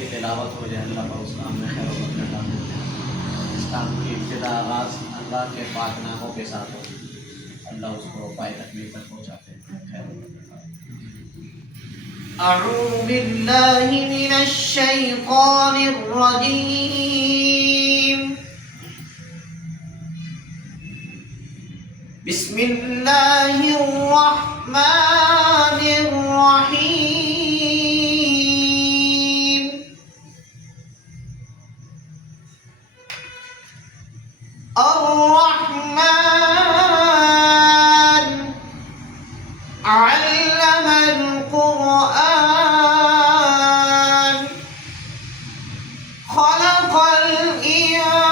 کی تلاوت ہو جائے، اللہ پاک اس کام میں خیر و برکت ڈال دیتے ہیں۔ اس کام کی ابتدا آغاز اللہ کے پاک ناموں کے ساتھ ہو، اللہ اس کو پائے تکمیل تک پہنچاتے ہیں۔ خیر و برکت اعوذ باللہ من الشیطان الرجیم، بسم اللہ الرحمن الرحیم۔ الرحمن علم القرآن، خلق الإنسان،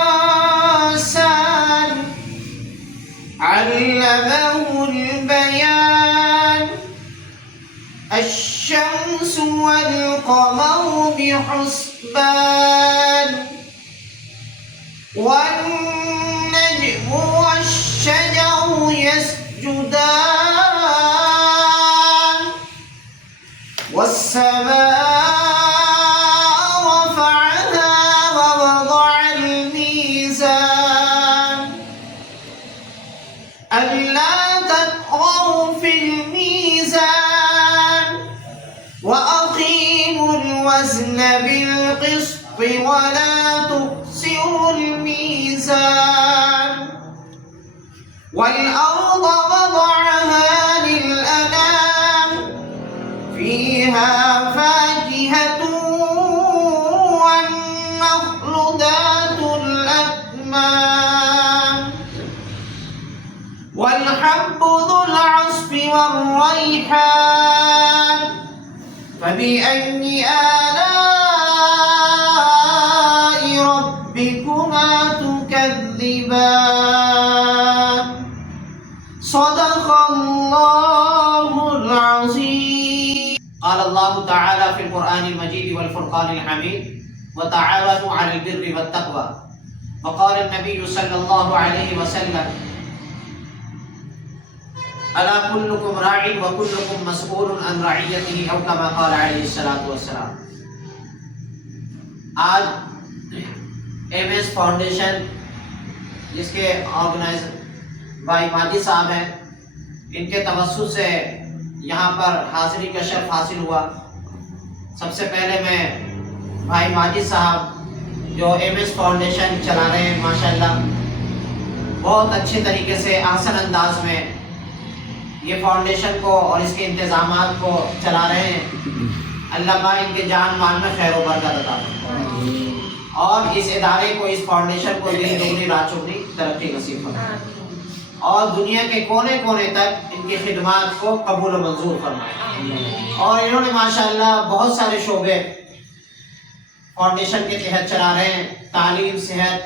علمه البيان، الشمس والقمر بحسبان، والنجم والشجر يسجدان، والسماء رفعها ووضع الميزان، ألا تطغوا في الميزان، وأقيموا الوزن بالقسط ولا تخسروا الميزان، والأرض وضعها للأنام، فيها فاكهة والنخل ذات الأكمام، والحب ذو العصف والريحان، فبأي آلاء ربكما تكذبان؟ صدق الله العظيم۔ قال الله تعالى في القرآن المجيد والفرقان الحميد: وتعاونوا على البر والتقوى، وقال النبي صلى الله عليه وسلم: ألا كلكم راع وكلكم مسؤول عن رعيته، أو كما قال عليه الصلاة والسلام۔ آج ایم ایس فاؤنڈیشن جس کے آرگنائزر بھائی ماجد صاحب ہیں، ان کے توسط سے یہاں پر حاضری کا شرف حاصل ہوا۔ سب سے پہلے میں بھائی ماجد صاحب جو ایم ایس فاؤنڈیشن چلا رہے ہیں، ماشاءاللہ بہت اچھے طریقے سے احسن انداز میں یہ فاؤنڈیشن کو اور اس کے انتظامات کو چلا رہے ہیں۔ اللہ پاک ان کے جان مال میں خیر و برکت عطا فرمائے، اور اس ادارے کو، اس فاؤنڈیشن کو دین دگنی رات چگنی ترقی نصیب فرمائے، اور دنیا کے کونے کونے تک ان کی خدمات کو قبول و منظور فرمائے۔ اور انہوں نے ماشاءاللہ بہت سارے شعبے فاؤنڈیشن کے تحت چلا رہے ہیں: تعلیم، صحت،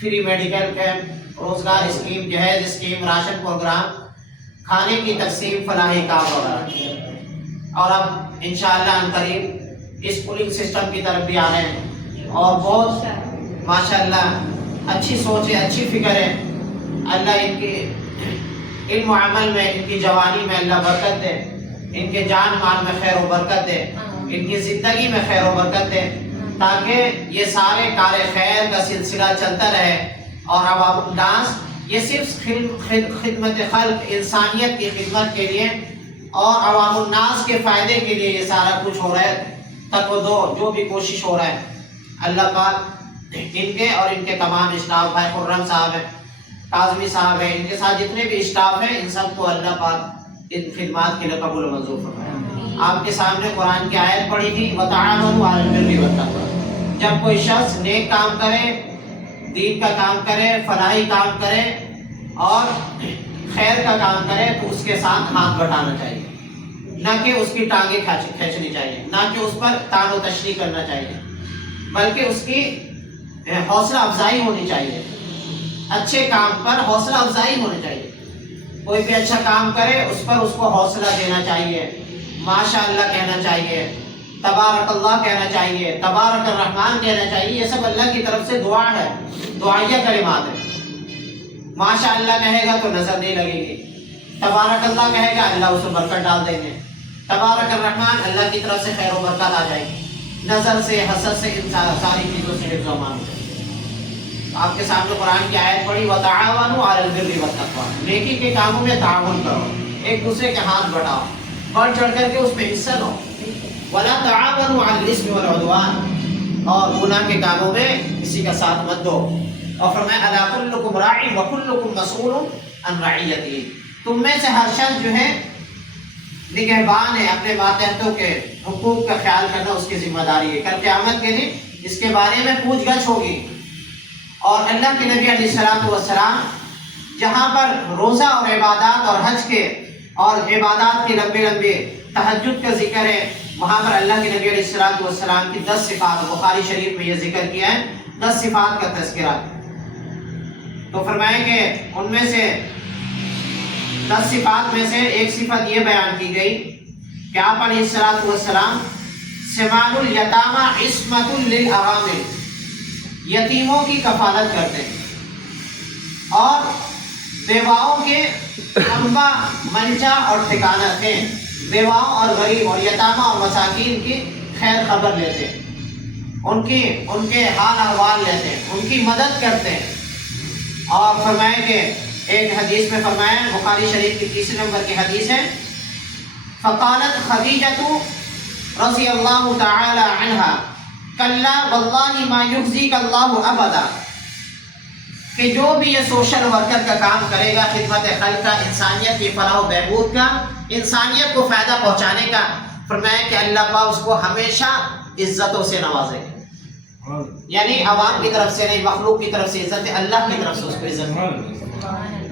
فری میڈیکل کیمپ، روزگار اسکیم، جہیز اسکیم، راشن پروگرام، کھانے کی تقسیم، فلاحی کام وغیرہ۔ اور اب انشاءاللہ ان قریب اسکولنگ سسٹم کی طرف بھی آ رہے ہیں، اور بہت ماشاءاللہ اچھی سوچ ہے، اچھی فکر ہے۔ اللہ ان کے علم و عمل میں، ان کی جوانی میں اللہ برکت دے، ان کے جان مال میں خیر و برکت دے، ان کی زندگی میں خیر و برکت دے، تاکہ یہ سارے کار خیر کا سلسلہ چلتا رہے۔ اور عوام الناس یہ صرف خدمت خلق، انسانیت کی خدمت کے لیے اور عوام الناس کے فائدے کے لیے یہ سارا کچھ ہو رہا ہے۔ تک و دو جو بھی کوشش ہو رہا ہے، اللہ پاک ان کے اور ان کے تمام اسٹاف، بھائی خرم صاحب ہیں، کاظمی صاحب ہیں، ان کے ساتھ جتنے بھی اسٹاف ہیں، ان سب کو اللہ پاک ان خدمات کے لیے قبول و منظور فرمائے۔ آپ کے سامنے قرآن کی آیت پڑھی تھی: وَتَعَاوَنُوا عَلَى الْبِرِّ وَالتَّقْوَىٰ۔ جب کوئی شخص نیک کام کرے، دین کا کام کرے، فلاحی کام کرے اور خیر کا کام کرے، تو اس کے ساتھ ہاتھ بٹانا چاہیے، نہ کہ اس کی ٹانگیں کھینچنی چاہیے، نہ کہ اس پر تان و تشریح کرنا چاہیے، بلکہ اس کی حوصلہ افزائی ہونی چاہیے۔ اچھے کام پر حوصلہ افزائی ہونی چاہیے۔ کوئی بھی اچھا کام کرے اس پر اس کو حوصلہ دینا چاہیے، ماشاءاللہ کہنا چاہیے، تبارک اللہ کہنا چاہیے، تبارک الرحمن کہنا چاہیے۔ یہ سب اللہ کی طرف سے دعا ہے، دعائیہ کلمات ہیں۔ ماشاءاللہ کہے گا تو نظر نہیں لگے گی، تبارک اللہ کہے گا اللہ اس میں برکت ڈال دیں گے، تبارک الرحمن اللہ کی طرف سے خیر و برکت آ جائے گی۔ نظر سے، حسد سے، ان ساری چیزوں سے حفظ و امان ہو۔ آپ کے سامنے قرآن کی آیت پڑھی وَتَعَاوَنُوا عَلَى الْبِرِّ وَالتَّقْوَىٰ، نیکی کے کاموں میں تعاون کرو، ایک دوسرے کے ہاتھ بٹاؤ، بڑھ چڑھ کر کے اس میں حصہ لو۔ وَلَا تَعَاوَنُوا عَلَى الْإِثْمِ وَالْعُدْوَانِ، اور گناہ کے کاموں میں کسی کا ساتھ مت دو۔ اور فرمایا أَلَا كُلُّكُمْ رَاعٍ وَكُلُّكُمْ مَسْئُولٌ عَنْ رَعِيَّتِهِ، تم میں سے ہر شخص جو ہے نگہبان ہے، اپنے ماتحتوں کے حقوق کا خیال کرنا اس کی ذمہ داری ہے۔ کل قیامت کے دن اس کے بارے میں پوچھ گچھ ہوگی۔ اور اللہ کے نبی علیہ الصلوۃ والسلام جہاں پر روزہ اور عبادات اور حج کے اور عبادات کے لمبے لمبے تہجد کا ذکر ہے، وہاں پر اللہ کے نبی علیہ الصلوۃ والسلام کی 10 صفات، بخاری شریف میں یہ ذکر کیا ہے، 10 صفات کا تذکرہ۔ تو فرمائیں کہ ان میں سے 10 صفات میں سے ایک صفت یہ بیان کی گئی کہ آپ علیہ الصلوۃ والسلام سماع الیتامى عصمۃ للارامل، یتیموں کی کفالت کرتے ہیں اور بیواؤں کے انبا منچا اور ٹھکانہ تھے، بیواؤں اور غریب اور یتامہ اور مساکین کی خیر خبر لیتے ہیں، ان کے حال احوال لیتے ہیں، ان کی مدد کرتے ہیں۔ اور فرمائے کہ ایک حدیث میں فرمایا، بخاری شریف کی 30 نمبر کی حدیث ہے، فقالت خدیجۃ رضی اللہ تعالی عنہا کلا واللہ ما یخزیک اللہ ابدا، کہ جو بھی یہ سوشل ورکر کا کام کرے گا، خدمت خلق کا، انسانیت کی فلاح و بہبود کا، انسانیت کو فائدہ پہنچانے کا، فرمایا کہ اللہ پاک اس کو ہمیشہ عزتوں سے نوازے گا۔ یعنی عوام کی طرف سے نہیں، مخلوق کی طرف سے عزت ہے، اللہ کی طرف سے اس کو عزت ہے۔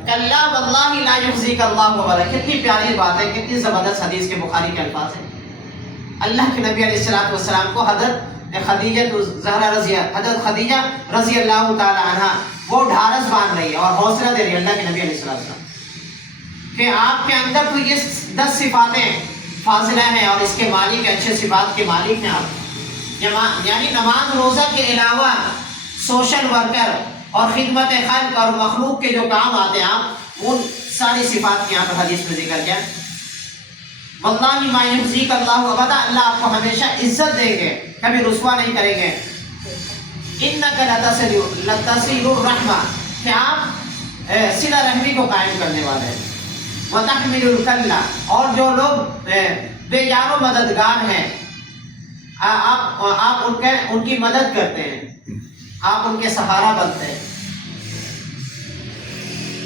کلا واللہ لا یخزیک اللہ ابدا، کتنی پیاری بات ہے، کتنی زبردست حدیث کے بخاری کے الفاظ ہیں۔ اللہ کے نبی علیہ الصلوۃ والسلام کو حضرت خدیجہ حضرت خدیجہ رضی اللہ تعالی عنہ وہ ڈھارس باندھ رہی ہے اور حوصلہ دے رہی ہے اللہ کے نبی علیہ الصلوۃ والسلام کہ آپ کے اندر تو یہ 10 صفاتیں فاضلہ ہیں اور اس کے مالک، اچھے صفات کے مالک ہیں آپ، یعنی نماز روزہ کے علاوہ سوشل ورکر اور خدمت خلق اور مخلوق کے جو کام آتے ہیں، آپ ان ساری صفات کے یہاں پر حدیث میں ذکر کیا۔ واللہ ما یخزیک اللہ ابدا، اللہ آپ کو ہمیشہ عزت دیں گے، کبھی رسوا نہیں کریں گے۔ انک لتصل الرحمہ، کہ آپ صلہ رحمی کو قائم کرنے والے ہیں۔ وتحمل الکلہ، اور جو لوگ بے یار و مددگار ہیں آپ ان کی مدد کرتے ہیں، آپ ان کے سہارا بنتے ہیں۔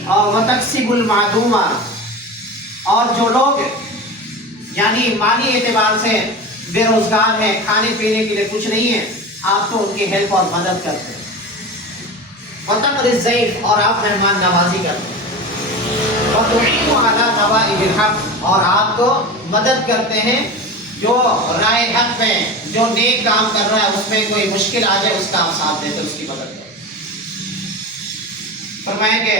اور وتکسب المعدومہ، اور جو لوگ یعنی مالی اعتبار سے بے روزگار ہیں، کھانے پینے کے لیے کچھ نہیں ہے، آپ تو ان کی ہیلپ اور مدد کرتے ہیں۔ وتقری الضیف، اور آپ مہمان نوازی کرتے ہیں۔ وتعین علی نوائب الحق، اور آپ تو مدد کرتے ہیں جو رائے حق میں، جو نیک کام کر رہا ہے اس میں کوئی مشکل آ جائے اس کا آپ ساتھ دیتے، اس کی مدد کرتے۔ فرمایا کہ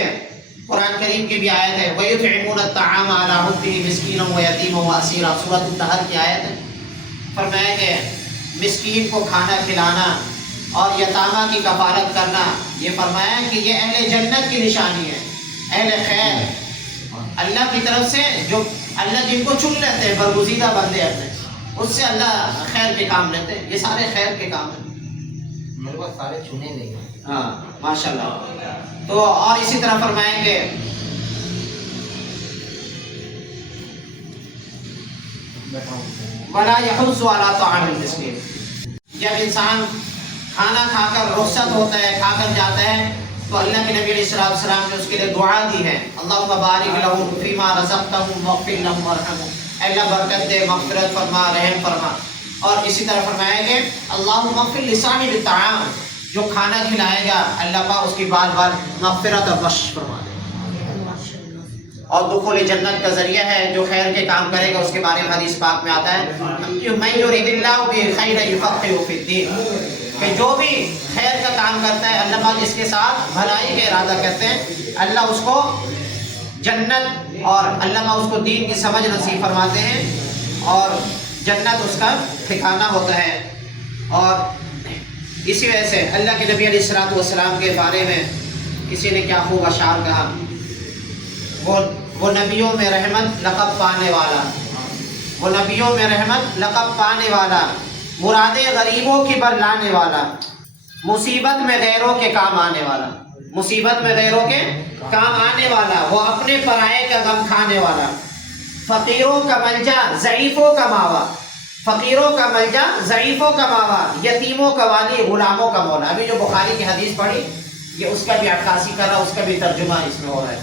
قرآن کریم کی بھی آیت ہے وَيُطْعِمُونَ الطَّعَامَ عَلَىٰ حُبِّهِ مِسْكِينًا وَيَتِيمًا وَأَسِيرًا، سورۃ النحل کی آیت ہے۔ فرمایا کہ مسکین کو کھانا کھلانا اور یتامہ کی کفالت کرنا، یہ فرمایا کہ یہ اہل جنت کی نشانی ہے، اہل خیر، اللہ کی طرف سے جو اللہ جن کو چن لیتے ہیں، برگزیدہ بندے اپنے، اس سے اللہ خیر کے کام لیتے ہیں۔ یہ سارے خیر کے کام ہیں، میرے پاس سارے چنے نہیں ہیں۔ ہاں ماشاءاللہ۔ تو اور اسی طرح فرمائیں گے وَلَا يَحُضُّ عَلَىٰ طَعَامِ الْمِسْكِينِ، جب انسان کھانا کھا کر رخصت ہوتا ہے، کھا کر جاتا ہے، تو اللہ کے نبی علیہ الصلوۃ والسلام نے اس کے لیے دعا دی ہے، اللہم بارک لہم فیما رزقتہم واغفر لہم وارحمہم، اللہ برکت دے، مغفرت فرما، رحم فرما۔ اور اسی طرح فرمائیں گے اللہم اغفر لصاحب الطعام، جو کھانا کھلائے گا اللہ پاک اس کی بار بار مغفرت اور بخشش فرما دے۔ اور دخول جنت کا ذریعہ ہے جو خیر کے کام کرے گا، اس کے بارے میں حدیث پاک میں آتا ہے من یرید اللہ بہ خیرا یفقہہ فی الدین، کہ جو بھی خیر کا کام کرتا ہے اللہ پاک اس کے ساتھ بھلائی کا ارادہ کرتے ہیں، اللہ اس کو جنت اور اللہ پاک اس کو دین کی سمجھ نصیب فرماتے ہیں اور جنت اس کا ٹھکانہ ہوتا ہے۔ اور اسی وجہ سے اللہ کے نبی علیہ الصلوۃ والسلام کے بارے میں کسی نے کیا خوب اشعار کہا، وہ نبیوں میں رحمت لقب پانے والا، وہ نبیوں میں رحمت لقب پانے والا، مرادے غریبوں کی بر لانے والا، مصیبت میں غیروں کے کام آنے والا، مصیبت میں غیروں کے کام آنے والا، وہ اپنے پرائے کا غم کھانے والا، فقیروں کا ملجا ضعیفوں کا ماوا، فقیروں کا ملجا ضعیفوں کا ماوا، یتیموں کا والی غلاموں کا مولا۔ ابھی جو بخاری کی حدیث پڑھی یہ اس کا بھی عکاسی کر رہا، اس کا بھی ترجمہ اس میں ہو رہا ہے۔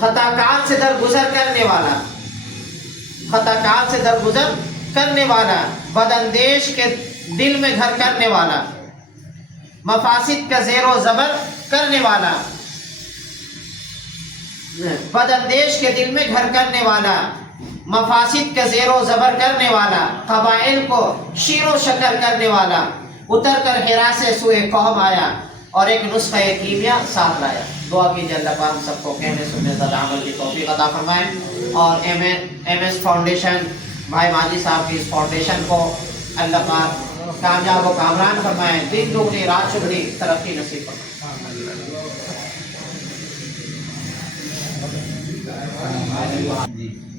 خطاکار سے درگزر کرنے والا، خطاکار سے درگزر کرنے والا، بداندیش کے دل میں گھر کرنے والا، مفاسد کا زیر و زبر کرنے والا، بداندیش کے دل میں گھر کرنے والا، مفاسد کا زیر و زبر کرنے والا، قبائل کو شیر و شکر کرنے والا، اتر کر حرا سے سوئے قوم آیا اور ایک نسخہ کیمیا ساتھ لایا۔ دعا کیجیے اللہ پاک ہم سب کو کہنے سننے زیادہ عمل کی توفیق عطا فرمائیں، اور ایم ایس فاؤنڈیشن بھائی ماجد صاحب کی اس فاؤنڈیشن کو اللہ پاک کامیاب و کامران فرمائیں، دن دگنی رات چگنی ترقی نصیب فرمائیں۔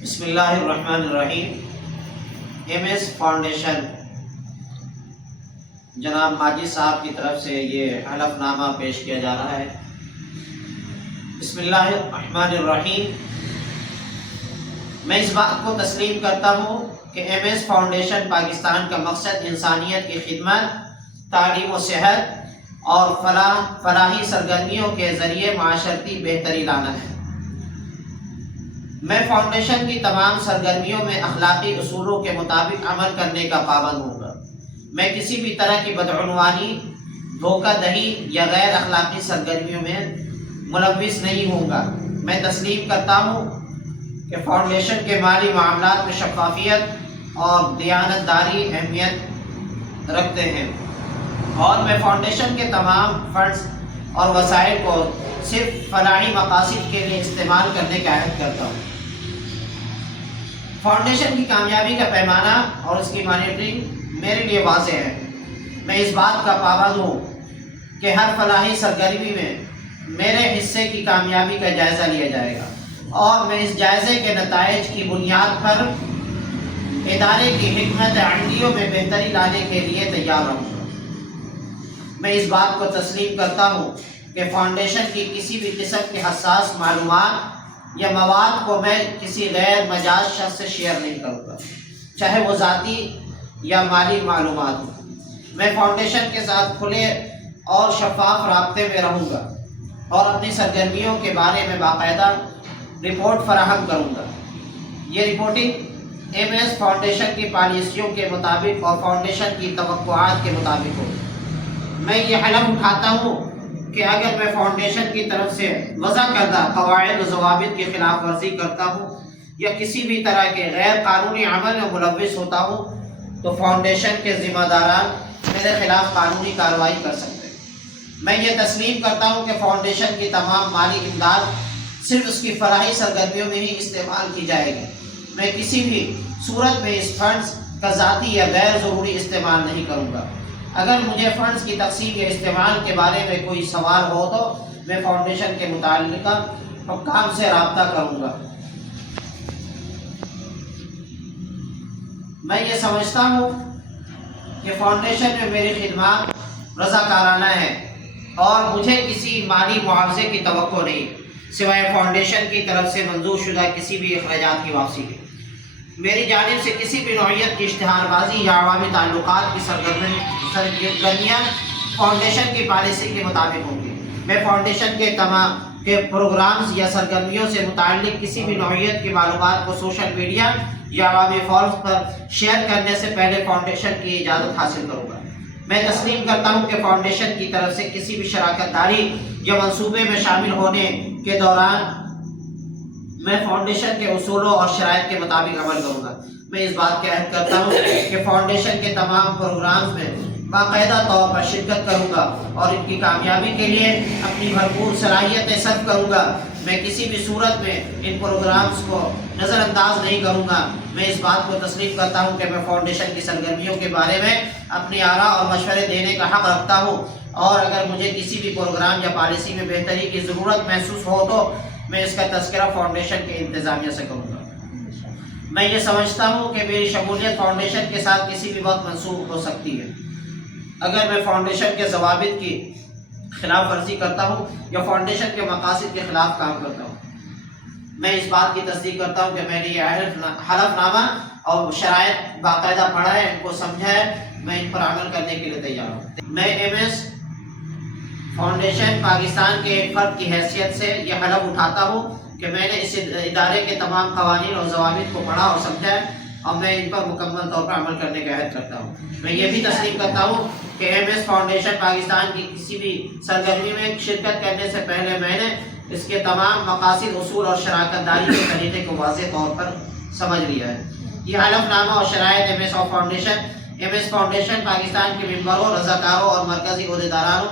بسم اللہ الرحمن الرحیم۔ ایم ایس فاؤنڈیشن جناب ماجد صاحب کی طرف سے یہ حلف نامہ پیش کیا جا رہا ہے۔ بسم اللہ الرحمن الرحیم۔ میں اس بات کو تسلیم کرتا ہوں کہ ایم ایس فاؤنڈیشن پاکستان کا مقصد انسانیت کی خدمت، تعلیم و صحت اور فلاحی سرگرمیوں کے ذریعے معاشرتی بہتری لانا ہے۔ میں فاؤنڈیشن کی تمام سرگرمیوں میں اخلاقی اصولوں کے مطابق عمل کرنے کا پابند ہوں گا۔ میں کسی بھی طرح کی بدعنوانی، دھوکہ دہی یا غیر اخلاقی سرگرمیوں میں ملوث نہیں ہوں گا۔ میں تسلیم کرتا ہوں کہ فاؤنڈیشن کے مالی معاملات میں شفافیت اور دیانتداری اہمیت رکھتے ہیں، اور میں فاؤنڈیشن کے تمام فنڈز اور وسائل کو صرف فلاحی مقاصد کے لیے استعمال کرنے کا عہد کرتا ہوں۔ فاؤنڈیشن کی کامیابی کا پیمانہ اور اس کی مانیٹرنگ میرے لیے واضح ہے۔ میں اس بات کا پابند ہوں کہ ہر فلاحی سرگرمی میں میرے حصے کی کامیابی کا جائزہ لیا جائے گا، اور میں اس جائزے کے نتائج کی بنیاد پر ادارے کی حکمت عملیوں میں بہتری لانے کے لیے تیار رہوں گا۔ میں اس بات کو تسلیم کرتا ہوں کہ فاؤنڈیشن کی کسی بھی قسم کی حساس معلومات یا مواد کو میں کسی غیر مجاز شخص سے شیئر نہیں کروں گا، چاہے وہ ذاتی یا مالی معلومات ہوں۔ میں فاؤنڈیشن کے ساتھ کھلے اور شفاف رابطے میں رہوں گا اور اپنی سرگرمیوں کے بارے میں باقاعدہ رپورٹ فراہم کروں گا۔ یہ رپورٹنگ ایم ایس فاؤنڈیشن کی پالیسیوں کے مطابق اور فاؤنڈیشن کی توقعات کے مطابق ہوگی۔ میں یہ حلف اٹھاتا ہوں کہ اگر میں فاؤنڈیشن کی طرف سے وضع کردہ قواعد و ضوابط کی خلاف ورزی کرتا ہوں یا کسی بھی طرح کے غیر قانونی عمل میں ملوث ہوتا ہوں تو فاؤنڈیشن کے ذمہ داران میرے خلاف قانونی کارروائی کر سکتے ہیں۔ میں یہ تسلیم کرتا ہوں کہ فاؤنڈیشن کی تمام مالی امداد صرف اس کی فلاحی سرگرمیوں میں ہی استعمال کی جائے گی۔ میں کسی بھی صورت میں اس فنڈز کا ذاتی یا غیر ضروری استعمال نہیں کروں گا۔ اگر مجھے فنڈز کی تقسیم یا استعمال کے بارے میں کوئی سوال ہو تو میں فاؤنڈیشن کے متعلقہ حکام سے رابطہ کروں گا۔ میں یہ سمجھتا ہوں کہ فاؤنڈیشن میں میری خدمات رضاکارانہ ہے اور مجھے کسی مالی معاوضے کی توقع نہیں، سوائے فاؤنڈیشن کی طرف سے منظور شدہ کسی بھی اخراجات کی واپسی کے۔ میری جانب سے کسی بھی نوعیت کی اشتہار بازی یا عوامی تعلقات کی سرگرمیاں فاؤنڈیشن کی پالیسی کے مطابق ہوں گی۔ میں فاؤنڈیشن کے تمام پروگرامز یا سرگرمیوں سے متعلق کسی بھی نوعیت کی معلومات کو سوشل میڈیا یا عوامی فورums پر شیئر کرنے سے پہلے فاؤنڈیشن کی اجازت حاصل کروں گا۔ میں تسلیم کرتا ہوں کہ فاؤنڈیشن کی طرف سے کسی بھی شراکت داری یا منصوبے میں شامل ہونے کے دوران میں فاؤنڈیشن کے اصولوں اور شرائط کے مطابق عمل کروں گا۔ میں اس بات کا عہد کرتا ہوں کہ فاؤنڈیشن کے تمام پروگرامز میں باقاعدہ طور پر شرکت کروں گا اور ان کی کامیابی کے لیے اپنی بھرپور صلاحیتیں صرف کروں گا۔ میں کسی بھی صورت میں ان پروگرامز کو نظر انداز نہیں کروں گا۔ میں اس بات کو تسلیم کرتا ہوں کہ میں فاؤنڈیشن کی سرگرمیوں کے بارے میں اپنی آراء اور مشورے دینے کا حق رکھتا ہوں، اور اگر مجھے کسی بھی پروگرام یا پالیسی میں بہتری کی ضرورت محسوس ہو تو میں اس کا تذکرہ فاؤنڈیشن کے انتظامیہ سے کروں گا۔ میں یہ سمجھتا ہوں کہ میری شمولیت فاؤنڈیشن کے ساتھ کسی بھی وقت منسوخ ہو سکتی ہے اگر میں فاؤنڈیشن کے ضوابط کی خلاف ورزی کرتا ہوں یا فاؤنڈیشن کے مقاصد کے خلاف کام کرتا ہوں۔ میں اس بات کی تصدیق کرتا ہوں کہ میں نے یہ حلف نامہ اور شرائط باقاعدہ پڑھا ہے، ان کو سمجھا ہے، میں ان پر عمل کرنے کے لیے تیار ہوں۔ میں ایم ایس فاؤنڈیشن پاکستان کے ایک فرد کی حیثیت سے یہ حلف اٹھاتا ہوں کہ میں نے اس ادارے کے تمام قوانین اور ضوابط کو پڑھا اور سمجھا ہے اور میں ان پر مکمل طور پر عمل کرنے کا عہد کرتا ہوں۔ میں یہ بھی تسلیم کرتا ہوں کہ ایم ایس فاؤنڈیشن پاکستان کی کسی بھی سرگرمی میں شرکت کرنے سے پہلے میں نے اس کے تمام مقاصد، اصول اور شراکت داری کے طریقے کو واضح طور پر سمجھ لیا ہے۔ یہ حلف نامہ اور شرائط ایم ایس فاؤنڈیشن پاکستان کے ممبروں، رضاکاروں اور مرکزی عہدیداروں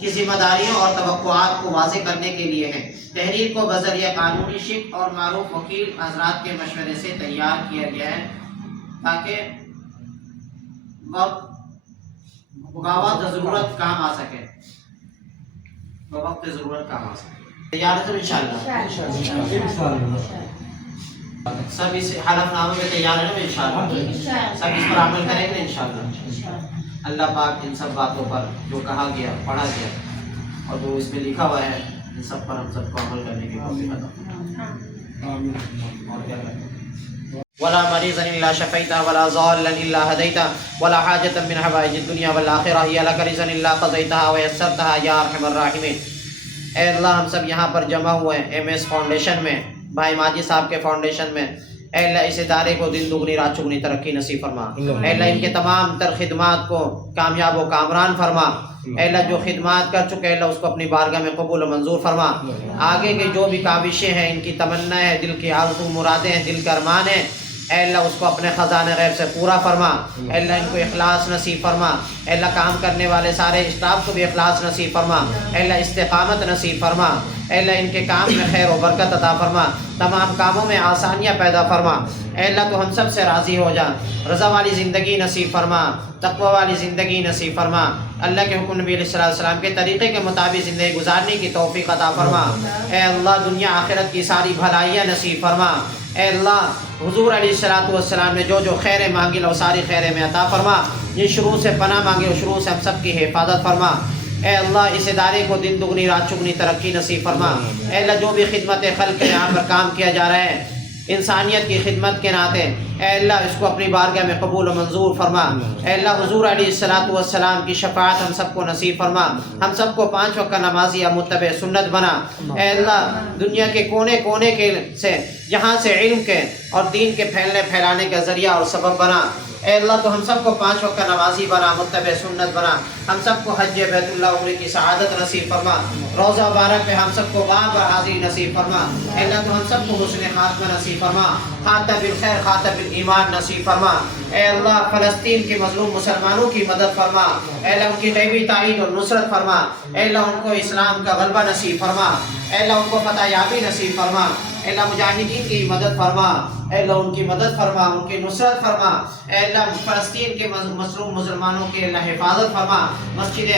کی ذمہ داریوں اور توقعات کو واضح کرنے کے لیے ہیں۔ تحریر کو بذریعہ قانونی شق اور معروف وکیل حضرات کے مشورے سے تیار کیا گیا ہے تاکہ بوقت ضرورت کام آ سکے، بوقت ضرورت کام آ سکے۔ تیار ہے تو انشاءاللہ سب اس حلف نامے میں تیار ہے نا انشاءاللہ، سب اس پر عمل کریں گے انشاءاللہ۔ اللہ پاک ان سب باتوں پر جو کہا گیا، پڑھا گیا اور جو اس میں لکھا ہوا ہے، ان سب پر ہم سب کو عمل کرنے کی توفیق عطا فرمائے۔ اور کیا کریں؟ ولا مریضا الا شفیتہ ولا ضالا الا ہدیتہ ولا حاجۃ من حوائج الدنیا والآخرہ ہی لک رضا الا قضیتہا ویسرتہا یا ارحم الراحمین۔ اے اللہ، ہم سب یہاں پر جمع ہوئے ہیں ایم ایس فاؤنڈیشن میں، بھائی ماجد صاحب کے فاؤنڈیشن میں۔ اے اللہ، اس ادارے کو دن دگنی رات چگنی ترقی نصیب فرما۔ اے اللہ، ان کے تمام تر خدمات کو کامیاب و کامران فرما۔ اے اللہ، جو خدمات کر چکے اللہ اس کو اپنی بارگاہ میں قبول و منظور فرما۔ آگے کے جو بھی کاوشیں ہیں، ان کی تمنا ہے، دل کی آرزو مرادیں ہیں، دل کے ارمان ہیں، اے اللہ اس کو اپنے خزانہ غیب سے پورا فرما۔ اے اللہ ان کو اخلاص نصیب فرما۔ اے اللہ کام کرنے والے سارے اسٹاف کو بھی اخلاص نصیب فرما۔ اے اللہ استقامت نصیب فرما۔ اے اللہ ان کے کام میں خیر و برکت عطا فرما، تمام کاموں میں آسانیاں پیدا فرما۔ اے اللہ تو ہم سب سے راضی ہو جا، رضا والی زندگی نصیب فرما، تقوی والی زندگی نصیب فرما۔ اللہ کے حکم نبی علیہ السلام کے طریقے کے مطابق زندگی گزارنے کی توفیق عطا فرما۔ اے اللہ دنیا آخرت کی ساری بھلائیاں نصیب فرما۔ اے اللہ حضور علیہ السلام نے جو جو خیریں مانگی لو ساری خیریں میں عطا فرما، جن شروع سے پناہ مانگے اس شروع سے ہم سب کی حفاظت فرما۔ اے اللہ اس ادارے کو دن دگنی رات چگنی ترقی نصیب فرما۔ اے اللہ جو بھی خدمت خلق کے یہاں پر کام کیا جا رہا ہے انسانیت کی خدمت کے ناطے، اے اللہ اس کو اپنی بارگاہ میں قبول و منظور فرما۔ اے اللہ حضور علیہ السلام کی شفاعت ہم سب کو نصیب فرما، ہم سب کو 5 وقت کا نمازی یا متبع سنت بنا۔ اے اللہ دنیا کے کونے کونے کے سے جہاں سے علم کے اور دین کے پھیلانے کا ذریعہ اور سبب بنا۔ اے اللہ تو ہم سب کو 5 وقت کا نمازی بنا، متبع سنت بنا، ہم سب کو حج بیت اللہ عمرے کی سعادت نصیب فرما، روزہ مبارک پہ ہم سب کو بار بار حاضری نصیب فرما۔ اے اللہ تو ہم سب کو حسن خاتمہ نصیب فرما، خاتمہ بالخیر خاتمہ بالایمان نصیب فرما۔ اے اللہ فلسطین کے مظلوم مسلمانوں کی مدد فرما، اے اللہ ان کی غیبی تائید اور نصرت فرما۔ اے اللہ ان کو اسلام کا غلبہ نصیب فرما، اے اللہ ان کو فتح یابی نصیب فرما۔ اے اللہ مجاہدین کی مدد فرما، اے اللہ ان کی مدد فرما، ان کی نصرت فرما۔ اے اللہ فلسطین کے مظلوم مسلمانوں کے اللہ حفاظت فرما، مسجد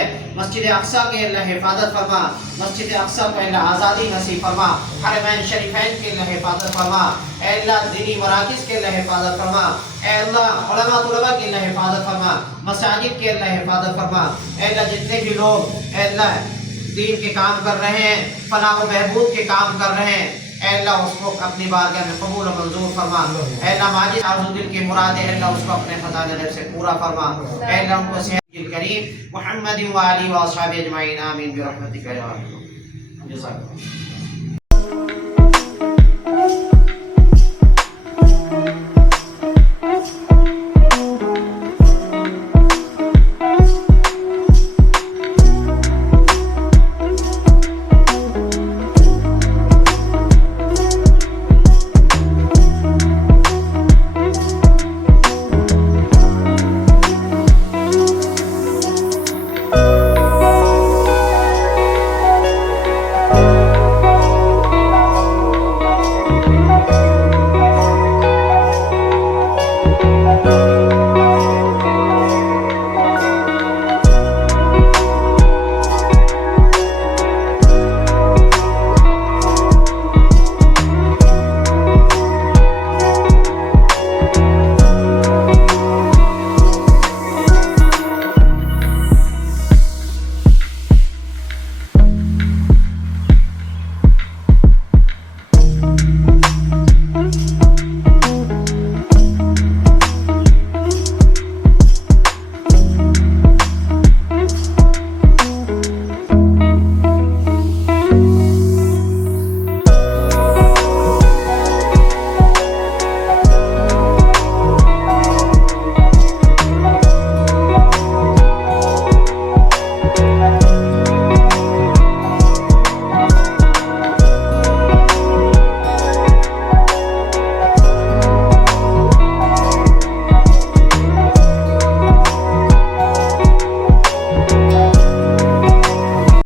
اقصی کے اللہ حفاظت فرما، مسجد اقصی کو اللہ آزادی نصیب فرما، حرمین شریفین کے اللہ حفاظت فرما۔ اے اللہ دینی مراکز کے اللہ حفاظت فرما، اے اللہ علماء طلباء کے اللہ حفاظت فرما، مساجد کے اللہ حفاظت فرما۔ اے اللہ جتنے بھی لوگ اے اللہ دین کے کام کر رہے ہیں، فلاح و بہبود کے کام کر رہے ہیں، اے اللہ اس کو اپنی بارگاہ میں قبول و منظور فرما۔ اے اللہ ماجد آرزو دل کی مرادیں اے اللہ اس کو اپنے خزانہ غیب سے پورا فرما۔ اے اللہ ان کو صحت الکریم محمد و آلہ و اصحابہ اجمعین آمین برحمتک یا ارحم الراحمین۔ جزاک اللہ۔